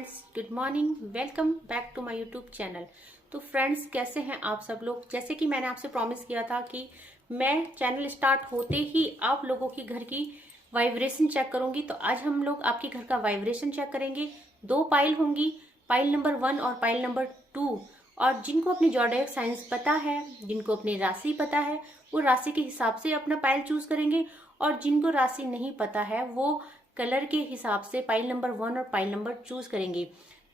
Friends, good morning. Welcome back to my YouTube channel. So friends, कैसे हैं आप सब लोग। जैसे कि मैंने आपसे प्रॉमिस किया था कि मैं चैनल स्टार्ट होते ही आप लोगों की घर की वाइब्रेशन चेक करूंगी। तो आज हम लोग आपके घर का वाइब्रेशन चेक करेंगे। 2 पाइल होंगी, पाइल नंबर 1 और पाइल नंबर 2। और जिनको अपनी ज़ोडिएक साइंस पता है, जिनको अपनी राशि पता है, वो राशि के हिसाब से अपना पाइल चूज करेंगे। और जिनको राशि नहीं पता है वो कलर के हिसाब से पाइल नंबर 1 और पाइल नंबर चूज करेंगे।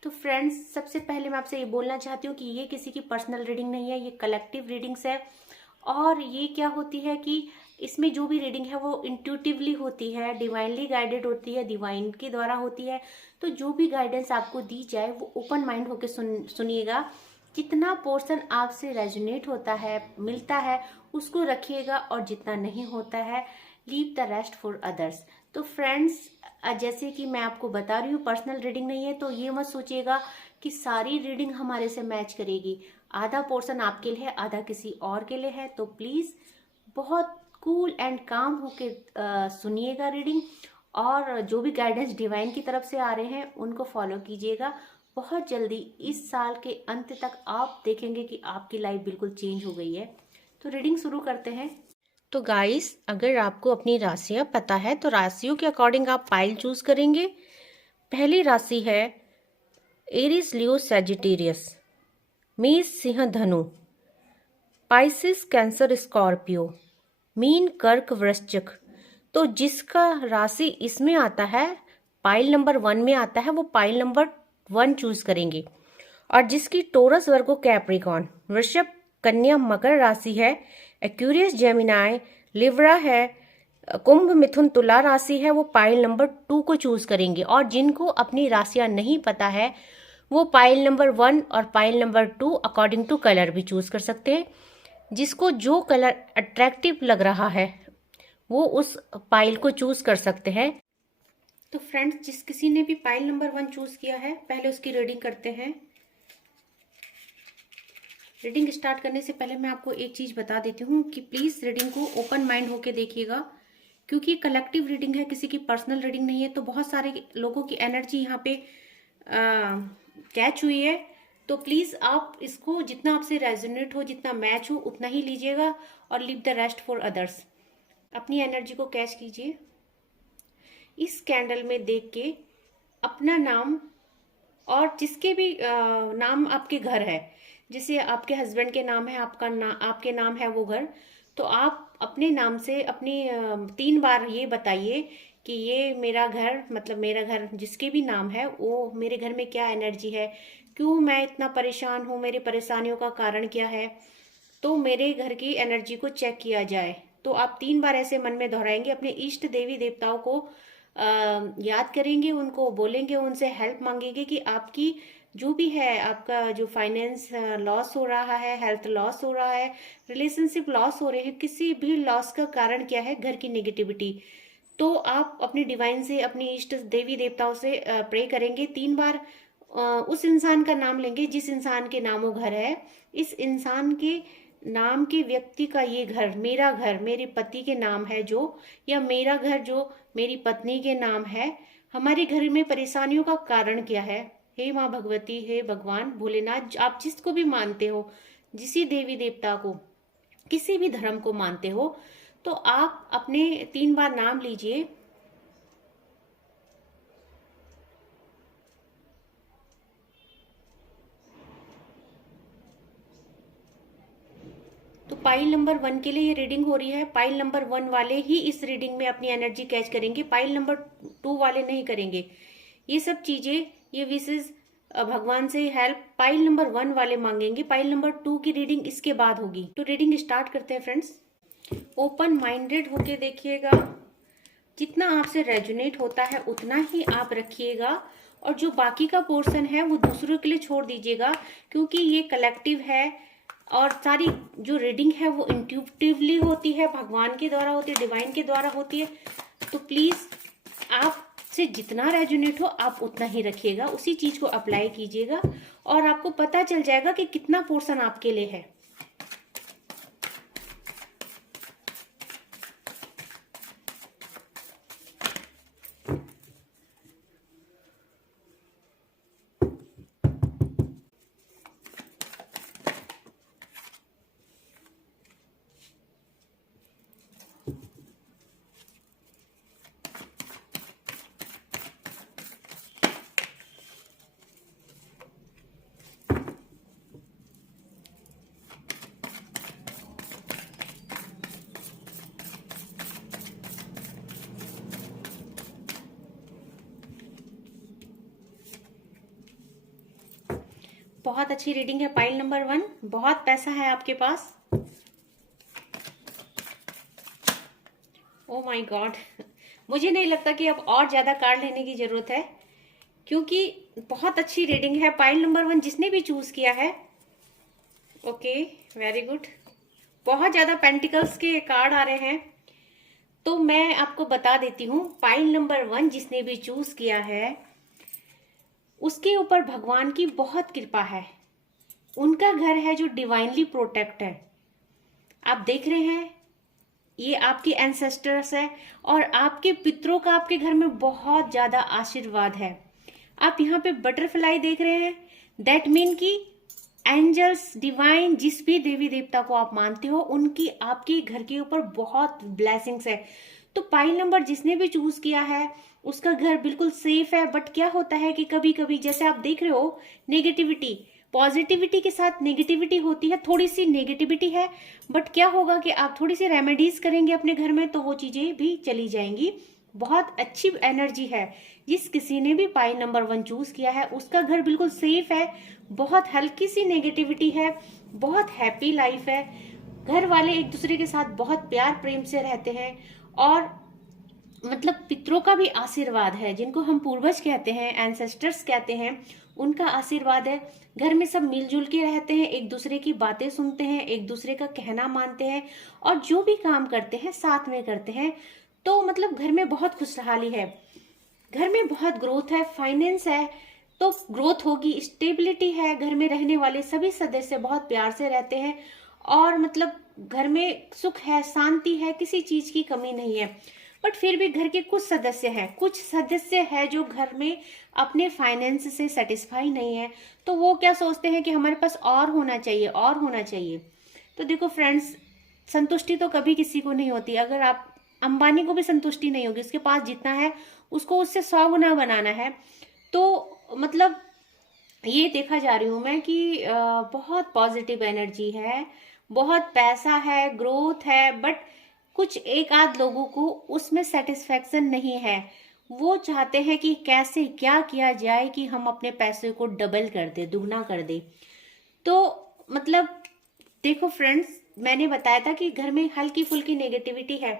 तो फ्रेंड्स, सबसे पहले मैं आपसे ये बोलना चाहती हूँ कि ये किसी की पर्सनल रीडिंग नहीं है, ये कलेक्टिव रीडिंग्स है। और ये क्या होती है कि इसमें जो भी रीडिंग है वो इंट्यूटिवली होती है, डिवाइनली गाइडेड होती है, डिवाइन के द्वारा होती है। तो जो भी गाइडेंस आपको दी जाए वो ओपन माइंड होकर सुनिएगा। जितना पोर्शन आपसे रेजोनेट होता है, मिलता है, उसको रखिएगा, और जितना नहीं होता है leave the rest for others. तो फ्रेंड्स, जैसे कि मैं आपको बता रही हूँ, पर्सनल रीडिंग नहीं है, तो ये मत सोचिएगा कि सारी रीडिंग हमारे से मैच करेगी। आधा पोर्शन आपके लिए है, आधा किसी और के लिए है। तो प्लीज बहुत कूल एंड काम होके सुनिएगा रीडिंग, और जो भी गाइडेंस डिवाइन की तरफ से आ रहे हैं उनको फॉलो कीजिएगा। बहुत जल्दी इस साल के अंत तक आप देखेंगे कि आपकी लाइफ बिल्कुल चेंज हो गई है। तो रीडिंग शुरू करते हैं। तो गाइस, अगर आपको अपनी राशियां पता है तो राशियों के अकॉर्डिंग आप पाइल चूज करेंगे। पहली राशि है एरीज, लियो, सैजिटेरियस, मेष, सिंह, धनु, पाइसिस, कैंसर, स्कॉर्पियो, मीन, कर्क, वृश्चिक। तो जिसका राशि इसमें आता है, पाइल नंबर 1 में आता है, वो पाइल नंबर 1 चूज करेंगे। और जिसकी टोरस, वर्गो, कैप्रिकॉन, वृषभ, कन्या, मकर राशि है, एक्यूरियस, जेमिनाई, लिब्रा है, कुंभ, मिथुन, तुला राशि है, वो पाइल नंबर 2 को चूज करेंगे। और जिनको अपनी राशियां नहीं पता है वो पाइल नंबर 1 और pile number 2 according to colour भी चूज कर सकते हैं। जिसको जो कलर अट्रैक्टिव लग रहा है वो उस पाइल को चूज कर सकते हैं। तो फ्रेंड्स, जिस किसी ने भी पाइल नंबर 1 चूज किया है, पहले उसकी रीडिंग करते हैं। रीडिंग स्टार्ट करने से पहले मैं आपको एक चीज बता देती हूँ कि प्लीज रीडिंग को ओपन माइंड होके देखिएगा, क्योंकि कलेक्टिव रीडिंग है, किसी की पर्सनल रीडिंग नहीं है। तो बहुत सारे लोगों की एनर्जी यहाँ पे कैच हुई है। तो प्लीज आप इसको जितना आपसे रेजोनेट हो, जितना मैच हो, उतना ही लीजिएगा, और leave the rest for others. अपनी एनर्जी को कैच कीजिए। इस कैंडल में देख के अपना नाम, और जिसके भी नाम आपके घर है, जैसे आपके हस्बैंड के नाम है, आपके नाम है वो घर, तो आप अपने नाम से अपनी 3 बार ये बताइए कि ये मेरा घर, मतलब मेरा घर जिसके भी नाम है, वो मेरे घर में क्या एनर्जी है, क्यों मैं इतना परेशान हूँ, मेरी परेशानियों का कारण क्या है, तो मेरे घर की एनर्जी को चेक किया जाए। तो आप 3 बार ऐसे मन में दोहराएंगे, अपने इष्ट देवी देवताओं को याद करेंगे, उनको बोलेंगे, उनसे हेल्प मांगेंगे कि आपकी जो भी है, आपका जो फाइनेंस लॉस हो रहा है, हेल्थ लॉस हो रहा है, रिलेशनशिप लॉस हो रहे हैं, किसी भी लॉस का कारण क्या है, घर की नेगेटिविटी। तो आप अपने डिवाइन से, अपनी इष्ट देवी देवताओं से प्रे करेंगे 3 बार। उस इंसान का नाम लेंगे जिस इंसान के नामों घर है। इस इंसान के नाम के व्यक्ति का ये घर, मेरा घर मेरे पति के नाम है जो, या मेरा घर जो मेरी पत्नी के नाम है, हमारे घर में परेशानियों का कारण क्या है। हे माँ भगवती, हे भगवान भोलेनाथ, आप जिसको भी मानते हो, जिसी देवी देवता को, किसी भी धर्म को मानते हो, तो आप अपने 3 बार नाम लीजिए। तो पाइल नंबर 1 के लिए ये रीडिंग हो रही है। पाइल नंबर 1 वाले ही इस रीडिंग में अपनी एनर्जी कैच करेंगे, पाइल नंबर 2 वाले नहीं करेंगे। ये सब चीजें, ये विशेष भगवान से हेल्प पाइल नंबर 1 वाले मांगेंगे। पाइल नंबर 2 की रीडिंग इसके बाद होगी। तो रीडिंग स्टार्ट करते हैं फ्रेंड्स। ओपन माइंडेड होके देखिएगा, जितना आपसे रेजोनेट होता है उतना ही आप रखिएगा, और जो बाकी का पोर्शन है वो दूसरों के लिए छोड़ दीजिएगा, क्योंकि ये कलेक्टिव है। और सारी जो रीडिंग है वो इंट्यूटिवली होती है, भगवान के द्वारा होती है, डिवाइन के द्वारा होती है। तो प्लीज आपसे जितना रेजोनेट हो आप उतना ही रखिएगा, उसी चीज को अप्लाई कीजिएगा, और आपको पता चल जाएगा कि कितना पोर्शन आपके लिए है। बहुत अच्छी रीडिंग है पाइल नंबर 1। बहुत पैसा है आपके पास। ओ माय गॉड, मुझे नहीं लगता कि अब और ज्यादा कार्ड लेने की जरूरत है, क्योंकि बहुत अच्छी रीडिंग है। पाइल नंबर 1 जिसने भी चूज किया है, ओके, वेरी गुड। बहुत ज्यादा पेंटिकल्स के कार्ड आ रहे हैं, तो मैं आपको बता देती हूँ। पाइल नंबर 1 जिसने भी चूज किया है, उसके ऊपर भगवान की बहुत कृपा है। उनका घर है जो डिवाइनली प्रोटेक्ट है। आप देख रहे हैं, ये आपके एंसेस्टर्स है और आपके पितरों का आपके घर में बहुत ज्यादा आशीर्वाद है। आप यहाँ पे बटरफ्लाई देख रहे हैं, दैट मीन कि एंजल्स, डिवाइन, जिस भी देवी देवता को आप मानते हो, उनकी आपके घर के ऊपर बहुत ब्लेसिंग्स है। तो पाइल नंबर जिसने भी चूज किया है, उसका घर बिल्कुल सेफ है। बट क्या होता है कि कभी कभी जैसे आप देख रहे हो, नेगेटिविटी, पॉजिटिविटी के साथ नेगेटिविटी होती है, थोड़ी सी नेगेटिविटी है। बट क्या होगा कि आप थोड़ी सी रेमेडीज करेंगे अपने घर में तो वो चीजें भी चली जाएंगी। बहुत अच्छी एनर्जी है। जिस किसी ने भी पाइल नंबर 1 चूज किया है, उसका घर बिल्कुल सेफ है। बहुत हल्की सी नेगेटिविटी है, बहुत हैप्पी लाइफ है। घर वाले एक दूसरे के साथ बहुत प्यार प्रेम से रहते हैं और मतलब पितरों का भी आशीर्वाद है, जिनको हम पूर्वज कहते हैं, एंसेस्टर्स कहते हैं, उनका आशीर्वाद है। घर में सब मिलजुल के रहते हैं, एक दूसरे की बातें सुनते हैं, एक दूसरे का कहना मानते हैं और जो भी काम करते हैं साथ में करते हैं। तो मतलब घर में बहुत खुशहाली है, घर में बहुत ग्रोथ है, फाइनेंस है तो ग्रोथ होगी, स्टेबिलिटी है। घर में रहने वाले सभी सदस्य बहुत प्यार से रहते हैं और मतलब घर में सुख है, शांति है, किसी चीज की कमी नहीं है। बट फिर भी घर के कुछ सदस्य है जो घर में अपने फाइनेंस से सेटिस्फाई नहीं है। तो वो क्या सोचते हैं कि हमारे पास और होना चाहिए, और होना चाहिए। तो देखो फ्रेंड्स, संतुष्टि तो कभी किसी को नहीं होती। अगर आप अंबानी को भी संतुष्टि नहीं होगी, उसके पास जितना है उसको उससे 100 गुना बनाना है। तो मतलब ये देखा जा रही हूं मैं कि बहुत पॉजिटिव एनर्जी है, बहुत पैसा है, ग्रोथ है। बट कुछ एक आध लोगों को उसमें सेटिस्फेक्शन नहीं है। वो चाहते हैं कि कैसे क्या किया जाए कि हम अपने पैसे को डबल कर दे, दुगना कर दे। तो मतलब देखो फ्रेंड्स, मैंने बताया था कि घर में हल्की फुल्की नेगेटिविटी है,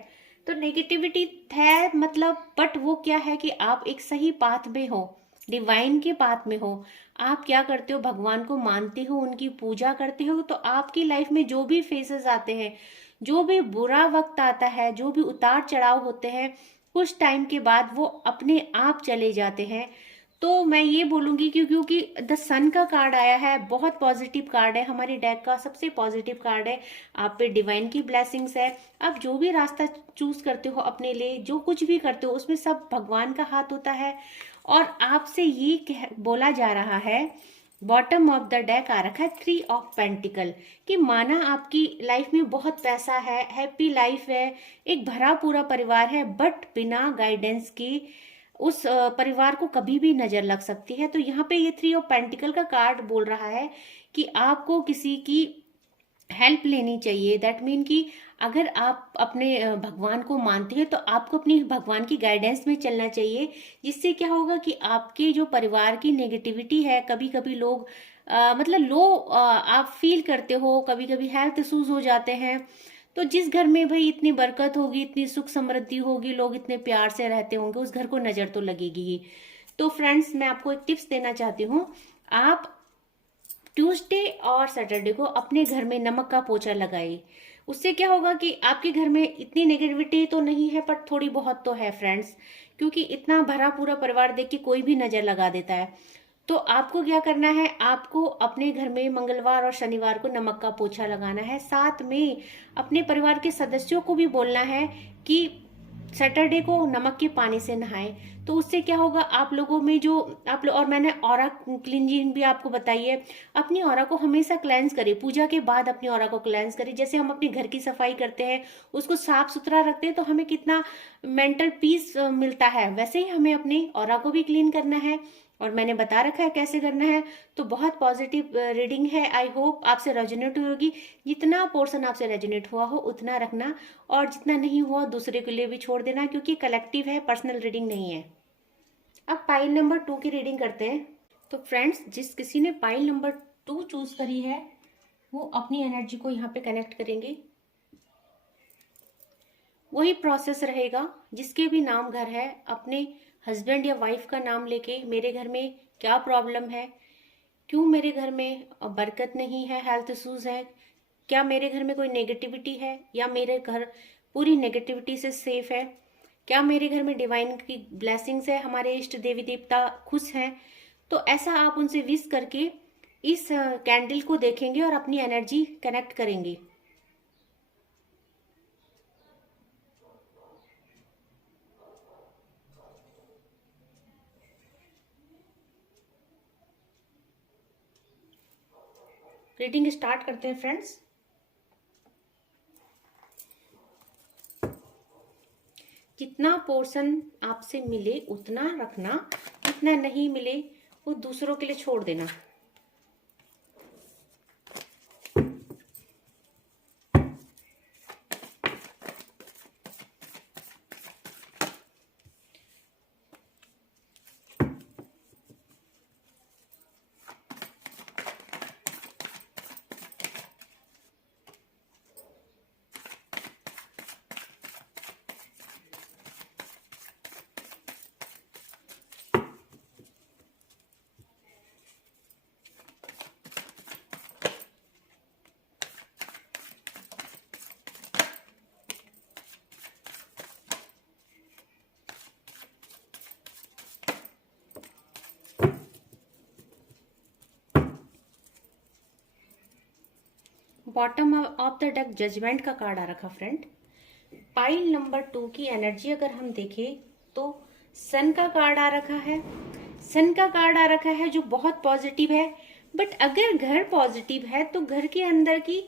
तो नेगेटिविटी है मतलब, बट वो क्या है कि आप एक सही पाथ में हो, डिवाइन के पाथ में हो। आप क्या करते हो, भगवान को मानते हो, उनकी पूजा करते हो, तो आपकी लाइफ में जो भी फेसेस आते हैं, जो भी बुरा वक्त आता है, जो भी उतार चढ़ाव होते हैं, कुछ टाइम के बाद वो अपने आप चले जाते हैं। तो मैं ये बोलूंगी क्योंकि द सन का कार्ड आया है, बहुत पॉजिटिव कार्ड है, हमारे डेक का सबसे पॉजिटिव कार्ड है। आप पे डिवाइन की ब्लेसिंग्स है। आप जो भी रास्ता चूज करते हो अपने लिए, जो कुछ भी करते हो, उसमें सब भगवान का हाथ होता है। और आपसे ये बोला जा रहा है, बॉटम ऑफ द डेक आ रखा है 3 ऑफ पेंटिकल, कि माना आपकी लाइफ में बहुत पैसा है, हैप्पी लाइफ है, एक भरा पूरा परिवार है, बट बिना गाइडेंस के उस परिवार को कभी भी नजर लग सकती है। तो यहाँ पे ये 3 ऑफ पेंटिकल का कार्ड बोल रहा है कि आपको किसी की हेल्प लेनी चाहिए। दैट मीन कि अगर आप अपने भगवान को मानते हैं तो आपको अपनी भगवान की गाइडेंस में चलना चाहिए। जिससे क्या होगा कि आपके जो परिवार की नेगेटिविटी है, कभी कभी लोग मतलब लो आप फील करते हो, कभी कभी हेल्थ इश्यूज हो जाते हैं। तो जिस घर में भाई इतनी बरकत होगी, इतनी सुख समृद्धि होगी, लोग इतने प्यार से रहते होंगे, उस घर को नजर तो लगेगी ही। तो फ्रेंड्स, मैं आपको एक टिप्स देना चाहती हूँ। आप ट्यूसडे और सैटरडे को अपने घर में नमक का पोछा लगाइए। उससे क्या होगा कि आपके घर में इतनी नेगेटिविटी तो नहीं है, पर थोड़ी बहुत तो है फ्रेंड्स, क्योंकि इतना भरा पूरा परिवार देख के कोई भी नजर लगा देता है। तो आपको क्या करना है, आपको अपने घर में मंगलवार और शनिवार को नमक का पोछा लगाना है। साथ में अपने परिवार के सदस्यों को भी बोलना है कि सैटरडे को नमक के पानी से नहाएं। तो उससे क्या होगा, आप लोगों में जो और मैंने ऑरा क्लींजिंग भी आपको बताई है। अपनी ऑरा को हमेशा क्लेंस करें, पूजा के बाद अपनी ऑरा को क्लेंस करें। जैसे हम अपने घर की सफाई करते हैं, उसको साफ सुथरा रखते हैं, तो हमें कितना मेंटल पीस मिलता है, वैसे ही हमें अपनी ऑरा को भी क्लीन करना है। और मैंने बता रखा है कैसे करना है। तो बहुत पॉजिटिव रीडिंग है, आई होप आपसे रेजोनेट हुई होगी। जितना पोर्शन आपसे रेजोनेट हुआ हो उतना रखना, और जितना नहीं हुआ दूसरे के लिए भी छोड़ देना, क्योंकि कलेक्टिव है, पर्सनल रीडिंग नहीं है। अब पाइल नंबर 2 की रीडिंग करते हैं। तो फ्रेंड्स, जिस किसी ने पाइल नंबर 2 चूज करी है वो अपनी एनर्जी को यहाँ पे कनेक्ट करेंगे। वही प्रोसेस रहेगा जिसके भी नाम घर है, अपने हस्बैंड या वाइफ का नाम लेके मेरे घर में क्या प्रॉब्लम है, क्यों मेरे घर में बरकत नहीं है, हेल्थ इश्यूज है, क्या मेरे घर में कोई नेगेटिविटी है या मेरे घर पूरी नेगेटिविटी से सेफ है, क्या मेरे घर में डिवाइन की ब्लेसिंग्स है, हमारे इष्ट देवी देवता खुश हैं। तो ऐसा आप उनसे विश करके इस कैंडल को देखेंगे और अपनी एनर्जी कनेक्ट करेंगे। रीडिंग स्टार्ट करते हैं फ्रेंड्स। जितना पोर्शन आपसे मिले उतना रखना, जितना नहीं मिले वो दूसरों के लिए छोड़ देना। Bottom of the deck judgment का कार्ड आ रखा फ्रेंड। पाइल नंबर 2 की एनर्जी अगर हम देखें तो सन का कार्ड आ रखा है। सन का कार्ड आ रखा है जो बहुत पॉजिटिव है, बट अगर घर पॉजिटिव है तो घर के अंदर की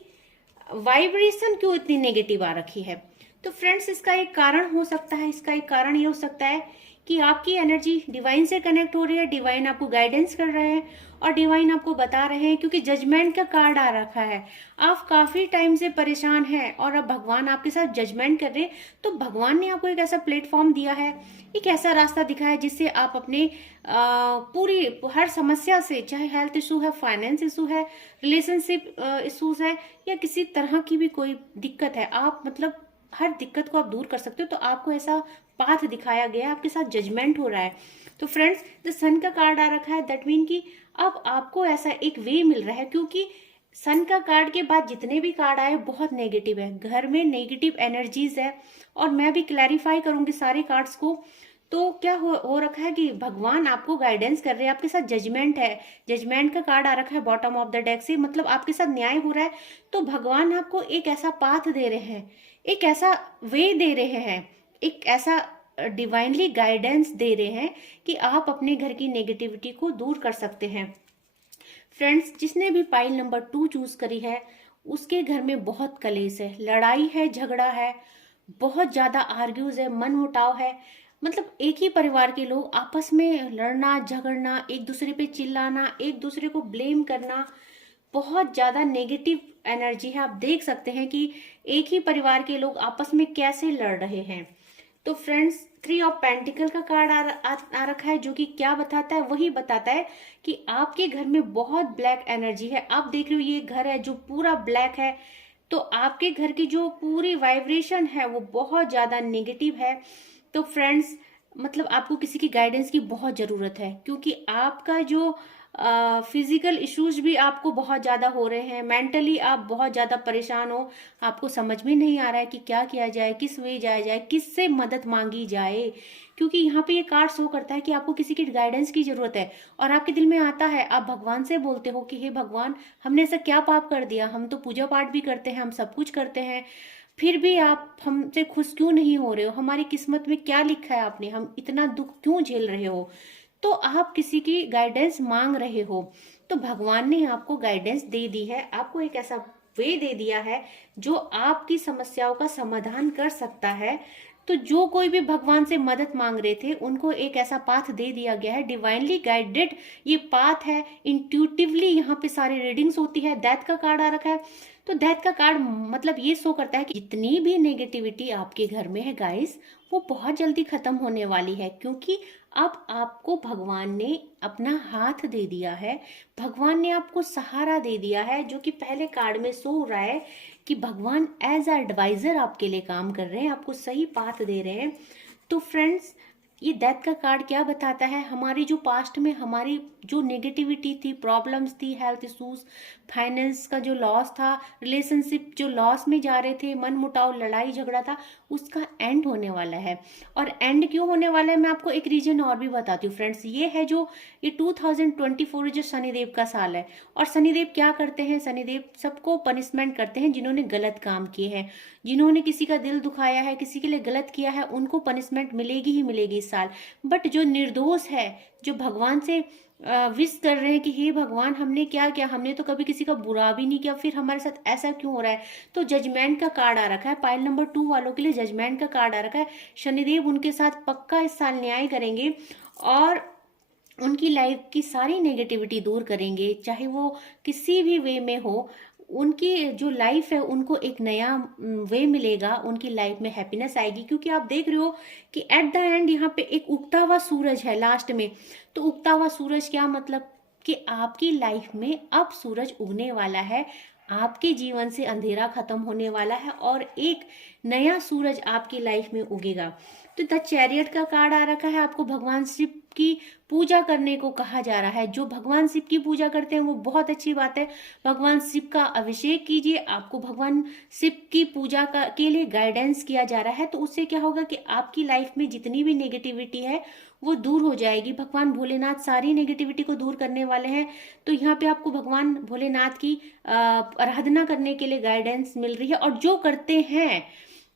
वाइब्रेशन क्यों इतनी नेगेटिव आ रखी है। तो फ्रेंड्स इसका एक कारण हो सकता है, इसका एक कारण ये हो सकता है कि आपकी एनर्जी डिवाइन से कनेक्ट हो रही है, डिवाइन आपको गाइडेंस कर रहे हैं और डिवाइन आपको बता रहे हैं, क्योंकि जजमेंट का कार्ड आ रखा है। आप काफी टाइम से परेशान हैं और अब भगवान आपके साथ जजमेंट कर रहे हैं, तो भगवान ने आपको एक ऐसा प्लेटफॉर्म दिया है, एक ऐसा रास्ता दिखाया है जिससे आप अपने पूरी हर समस्या से, चाहे हेल्थ इशू है, फाइनेंस इशू है, रिलेशनशिप इशूज है या किसी तरह की भी कोई दिक्कत है, आप मतलब हर दिक्कत को आप दूर कर सकते हो। तो आपको ऐसा पाथ दिखाया गया, आपके साथ जजमेंट हो रहा है। तो फ्रेंड्स द सन का कार्ड आ रखा है, दैट मीन कि अब आपको ऐसा एक वे मिल रहा है, क्योंकि सन का कार्ड के बाद जितने भी कार्ड आए बहुत नेगेटिव है, घर में नेगेटिव एनर्जीज है। और मैं भी क्लैरिफाई करूंगी सारे कार्ड्स को। तो क्या हो रखा है कि भगवान आपको गाइडेंस कर रहे हैं, आपके साथ जजमेंट है। जजमेंट का कार्ड आ रखा है बॉटम ऑफ द डेक से, मतलब आपके साथ न्याय हो रहा है। तो भगवान आपको एक ऐसा पाथ दे रहे हैं, एक ऐसा वे दे रहे हैं, एक ऐसा डिवाइनली गाइडेंस दे रहे हैं कि आप अपने घर की नेगेटिविटी को दूर कर सकते हैं। फ्रेंड्स जिसने भी पाइल नंबर 2 चूज करी है उसके घर में बहुत कलेश है, लड़ाई है, झगड़ा है, बहुत ज्यादा आर्ग्यूज है, मन मुटाव है। मतलब एक ही परिवार के लोग आपस में लड़ना झगड़ना, एक दूसरे पे चिल्लाना, एक दूसरे को ब्लेम करना, बहुत ज्यादा नेगेटिव एनर्जी है। आप देख सकते हैं कि एक ही परिवार के लोग आपस में कैसे लड़ रहे हैं। तो फ्रेंड्स 3 ऑफ पेंटिकल का कार्ड आ रखा है, जो कि क्या बताता है, वही बताता है कि आपके घर में बहुत ब्लैक एनर्जी है। आप देख रहे हो ये घर है जो पूरा ब्लैक है, तो आपके घर की जो पूरी वाइब्रेशन है वो बहुत ज्यादा नेगेटिव है। तो फ्रेंड्स मतलब आपको किसी की गाइडेंस की बहुत जरूरत है, क्योंकि आपका जो फिजिकल इश्यूज भी आपको बहुत ज्यादा हो रहे हैं, मेंटली आप बहुत ज्यादा परेशान हो, आपको समझ में नहीं आ रहा है कि क्या किया जाए, किस वे जाया जाए, किससे मदद मांगी जाए। क्योंकि यहाँ पे ये कार्ड शो करता है कि आपको किसी की गाइडेंस की जरूरत है और आपके दिल में आता है, आप भगवान से बोलते हो कि हे भगवान हमने ऐसा क्या पाप कर दिया, हम तो पूजा पाठ भी करते हैं, हम सब कुछ करते हैं, फिर भी आप हमसे खुश क्यों नहीं हो रहे हो, हमारी किस्मत में क्या लिखा है आपने, हम इतना दुख क्यों झेल रहे हो। तो आप किसी की गाइडेंस मांग रहे हो, तो भगवान ने आपको गाइडेंस दे दी है, आपको एक ऐसा वे दे दिया है जो आपकी समस्याओं का समाधान कर सकता है। तो जो कोई भी भगवान से मदद मांग रहे थे उनको एक ऐसा पाथ दे दिया गया है, डिवाइनली गाइडेड ये पाथ है। इंट्यूटिवली यहाँ पे सारी रीडिंग्स होती है। डेथ का कार्ड आ रखा है, तो डेथ का कार्ड मतलब ये शो करता है कि जितनी भी नेगेटिविटी आपके घर में है गाइस, वो बहुत जल्दी खत्म होने वाली है, क्योंकि अब आपको भगवान ने अपना हाथ दे दिया है, भगवान ने आपको सहारा दे दिया है, जो कि पहले कार्ड में शो हो रहा है कि भगवान एज अ एडवाइजर आपके लिए काम कर रहे हैं, आपको सही पाथ दे रहे हैं। तो फ्रेंड्स, ये डेथ का कार्ड क्या बताता है, हमारी जो पास्ट में हमारी जो नेगेटिविटी थी, प्रॉब्लम्स थी, हेल्थ इश्यूज, फाइनेंस का जो लॉस था, रिलेशनशिप जो लॉस में जा रहे थे, मन मुटाव, लड़ाई झगड़ा था, उसका एंड होने वाला है। और एंड क्यों होने वाला है, मैं आपको एक रीजन और भी बताती हूँ फ्रेंड्स। ये है जो ये 2024 जो शनिदेव का साल है, और शनिदेव क्या करते हैं, शनिदेव सबको पनिशमेंट करते हैं जिन्होंने गलत काम किए हैं, जिन्होंने किसी का दिल दुखाया है, किसी के लिए गलत किया है, उनको पनिशमेंट मिलेगी ही मिलेगी इस साल। बट जो निर्दोष है, जो भगवान से विश कर रहे हैं कि हे भगवान, हमने क्या किया, हमने तो कभी किसी का बुरा भी नहीं किया, फिर हमारे साथ ऐसा क्यों हो रहा है। तो जजमेंट का कार्ड आ रखा है, पाइल नंबर 2 वालों के लिए जजमेंट का कार्ड आ रखा है। शनिदेव उनके साथ पक्का इस साल न्याय करेंगे और उनकी लाइफ की सारी नेगेटिविटी दूर करेंगे, चाहे वो किसी भी वे में हो। उनकी जो लाइफ है उनको एक नया वे मिलेगा, उनकी लाइफ में हैप्पीनेस आएगी, क्योंकि आप देख रहे हो कि एट द एंड यहाँ पे एक उगता हुआ सूरज है लास्ट में। तो उगता हुआ सूरज क्या मतलब, कि आपकी लाइफ में अब सूरज उगने वाला है, आपके जीवन से अंधेरा खत्म होने वाला है और एक नया सूरज आपकी लाइफ में उगेगा। तो द चैरियट का कार्ड आ रखा है, आपको भगवान शिव की पूजा करने को कहा जा रहा है। जो भगवान शिव की पूजा करते हैं वो बहुत अच्छी बात है, भगवान शिव का अभिषेक कीजिए, आपको भगवान शिव की पूजा के लिए गाइडेंस किया जा रहा है। तो उससे क्या होगा कि आपकी लाइफ में जितनी भी नेगेटिविटी है वो दूर हो जाएगी। भगवान भोलेनाथ सारी नेगेटिविटी को दूर करने वाले हैं। तो यहाँ पे आपको भगवान भोलेनाथ की आराधना करने के लिए गाइडेंस मिल रही है, और जो करते हैं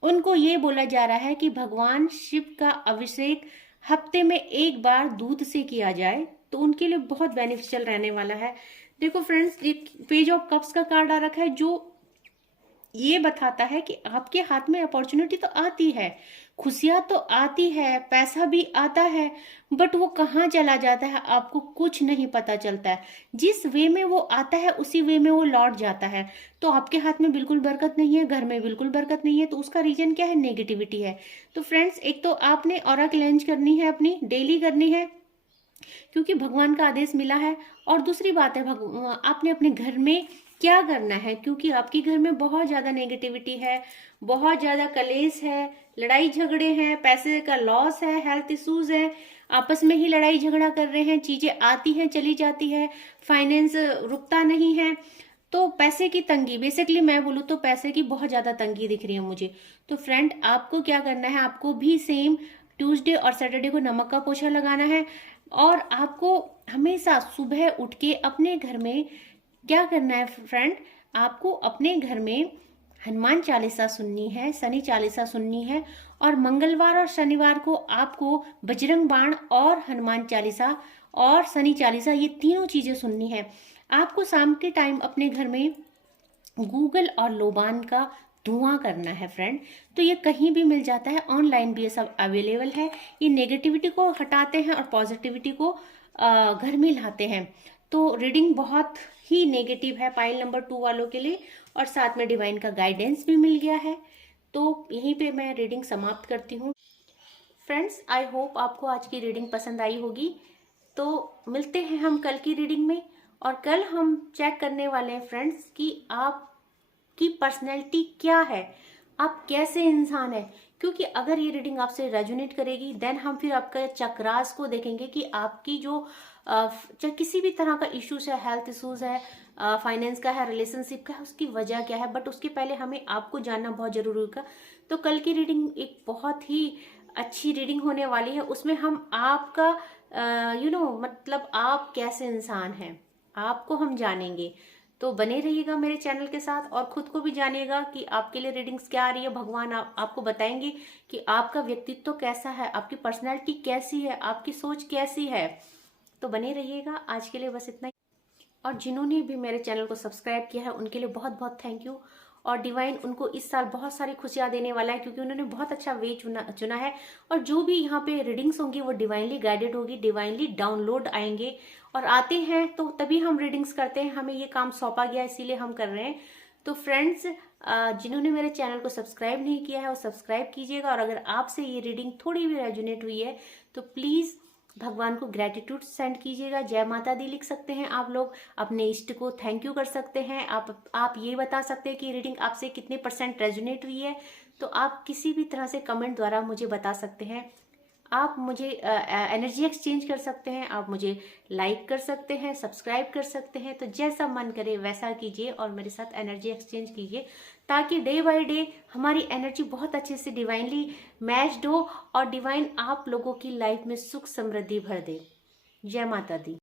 उनको ये बोला जा रहा है कि भगवान शिव का अभिषेक हफ्ते में एक बार दूध से किया जाए, तो उनके लिए बहुत बेनिफिशियल रहने वाला है। देखो फ्रेंड्स, पेज ऑफ कप्स का कार्ड आ रखा है, जो ये बताता है कि आपके हाथ में अपॉर्चुनिटी तो आती है, खुशियां तो आती है, पैसा भी आता है, बट वो कहाँ चला जाता है आपको कुछ नहीं पता चलता है। जिस वे में वो आता है उसी वे में वो लौट जाता है। तो आपके हाथ में बिल्कुल बरकत नहीं है, घर में बिल्कुल बरकत नहीं है। तो उसका रीजन क्या है, नेगेटिविटी है। तो फ्रेंड्स, एक तो आपने ऑरा क्लेंज करनी है, अपनी डेली करनी है, क्योंकि भगवान का आदेश मिला है। और दूसरी बात है, आपने अपने घर में क्या करना है, क्योंकि आपके घर में बहुत ज्यादा नेगेटिविटी है, बहुत ज्यादा कलेश है, लड़ाई झगड़े हैं, पैसे का लॉस है, हेल्थ इश्यूज है, आपस में ही लड़ाई झगड़ा कर रहे हैं, चीजें आती हैं चली जाती है, फाइनेंस रुकता नहीं है। तो पैसे की तंगी, बेसिकली मैं बोलूँ तो पैसे की बहुत ज्यादा तंगी दिख रही है मुझे। तो फ्रेंड, आपको क्या करना है, आपको भी सेम ट्यूसडे और सैटरडे को नमक का पोछा लगाना है। और आपको हमेशा सुबह उठ के अपने घर में क्या करना है फ्रेंड, आपको अपने घर में हनुमान चालीसा सुननी है, शनि चालीसा सुननी है, और मंगलवार और शनिवार को आपको बजरंग बाण और हनुमान चालीसा और शनि चालीसा, ये तीनों चीजें सुननी है। आपको शाम के टाइम अपने घर में गूगल और लोबान का धुआं करना है फ्रेंड। तो ये कहीं भी मिल जाता है, ऑनलाइन भी ये सब अवेलेबल है। ये नेगेटिविटी को हटाते हैं और पॉजिटिविटी को घर में लाते हैं। तो रीडिंग बहुत ही नेगेटिव है पाइल नंबर 2 वालों के लिए, और साथ में डिवाइन का गाइडेंस भी मिल गया है। तो यहीं पे मैं रीडिंग समाप्त करती हूँ। फ्रेंड्स, आई होप आपको आज की रीडिंग पसंद आई होगी। तो मिलते हैं हम कल की रीडिंग में, और कल हम चेक करने वाले हैं फ्रेंड्स कि आपकी पर्सनैलिटी क्या है, आप कैसे इंसान है। क्योंकि अगर ये रीडिंग आपसे रेजोनेट करेगी, देन हम फिर आपका चक्रास को देखेंगे कि आपकी जो चाहे किसी भी तरह का इश्यूज है, हेल्थ इश्यूज है, फाइनेंस का है, रिलेशनशिप का है, उसकी वजह क्या है। बट उसके पहले हमें आपको जानना बहुत जरूरी होगा। तो कल की रीडिंग एक बहुत ही अच्छी रीडिंग होने वाली है। उसमें हम आपका मतलब आप कैसे इंसान हैं, आपको हम जानेंगे। तो बने रहिएगा मेरे चैनल के साथ, और खुद को भी जानिएगा कि आपके लिए रीडिंग्स क्या आ रही है। भगवान आपको बताएंगे कि आपका व्यक्तित्व कैसा है, आपकी पर्सनैलिटी कैसी है, आपकी सोच कैसी है। तो बने रहिएगा। आज के लिए बस इतना ही। और जिन्होंने भी मेरे चैनल को सब्सक्राइब किया है उनके लिए बहुत बहुत थैंक यू। और डिवाइन उनको इस साल बहुत सारी खुशियां देने वाला है, क्योंकि उन्होंने बहुत अच्छा वे चुना है। और जो भी यहाँ पे रीडिंग्स होंगी वो डिवाइनली गाइडेड होगी, डिवाइनली डाउनलोड आएंगे। और आते हैं तो तभी हम रीडिंग्स करते हैं, हमें ये काम सौंपा गया इसीलिए हम कर रहे हैं। तो फ्रेंड्स, जिन्होंने मेरे चैनल को सब्सक्राइब नहीं किया है वो सब्सक्राइब कीजिएगा। और अगर आपसे ये रीडिंग थोड़ी भी रेजोनेट हुई है तो प्लीज़ भगवान को ग्रेटिट्यूड सेंड कीजिएगा। जय माता दी लिख सकते हैं आप लोग, अपने इष्ट को थैंक यू कर सकते हैं। आप ये बता सकते हैं कि रीडिंग आपसे कितने % रेजोनेट हुई है, तो आप किसी भी तरह से कमेंट द्वारा मुझे बता सकते हैं। आप मुझे एनर्जी एक्सचेंज कर सकते हैं, आप मुझे लाइक कर सकते हैं, सब्सक्राइब कर सकते हैं। तो जैसा मन करे वैसा कीजिए और मेरे साथ एनर्जी एक्सचेंज कीजिए, ताकि डे बाय डे हमारी एनर्जी बहुत अच्छे से डिवाइनली मैच्ड हो और डिवाइन आप लोगों की लाइफ में सुख समृद्धि भर दे। जय माता दी।